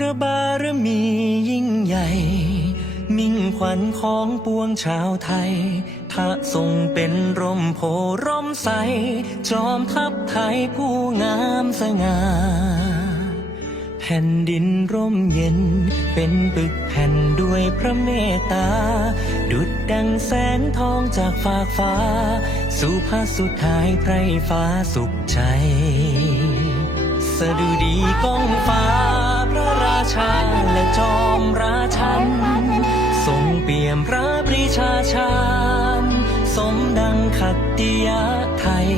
ระบารมียิ่งใหญ่ มิ่งขวัญของปวงชาวไทย พระทรงเป็นร่มโพร่มใส จอมทัพไทยผู้งามสง่าแผ่นดินร่มเย็น เป็นปึกแผ่นด้วยพระเมตตา ดุดดังแสงทองจากฟากฟ้า สู่พระสุดท้ายไพรฟ้าสุขใจสดุดีก้องฟ้า มราชัน ทรงเปี่ยมพระปรีชาชาญสมดังขัตติยะไทย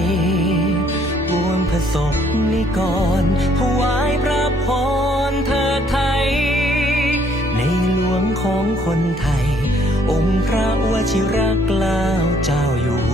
ปวงพระศกนิกรถวายพระพรเธอไทย ในหลวงของคนไทย องค์พระวชิรเกล้าเจ้าอยู่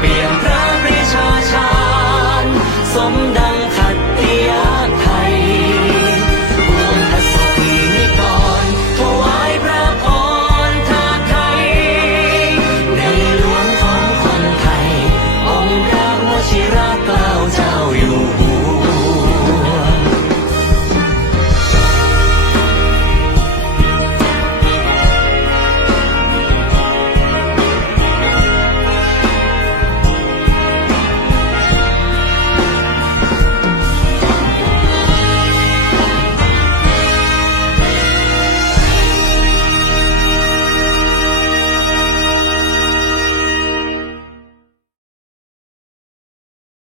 เปลี่ยนพระปรีชาชา